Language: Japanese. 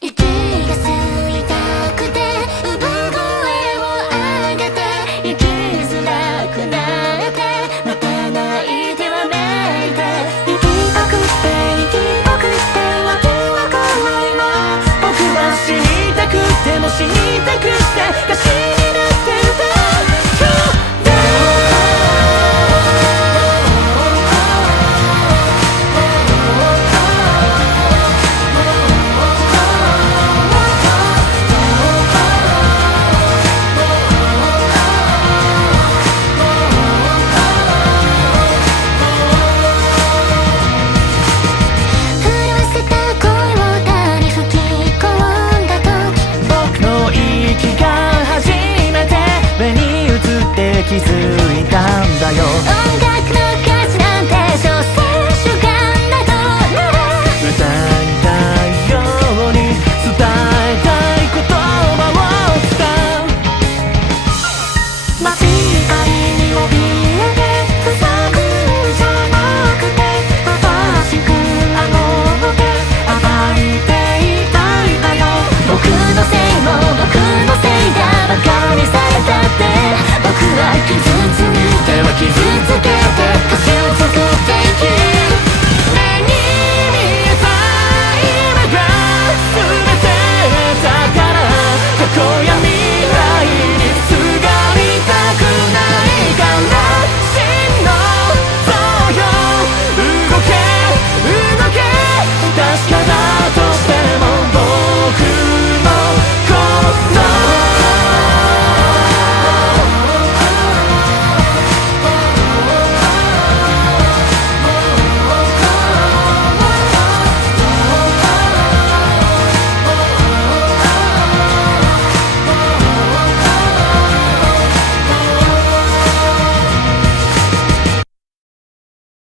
息が気づいたんだよ。傷ついては傷つけ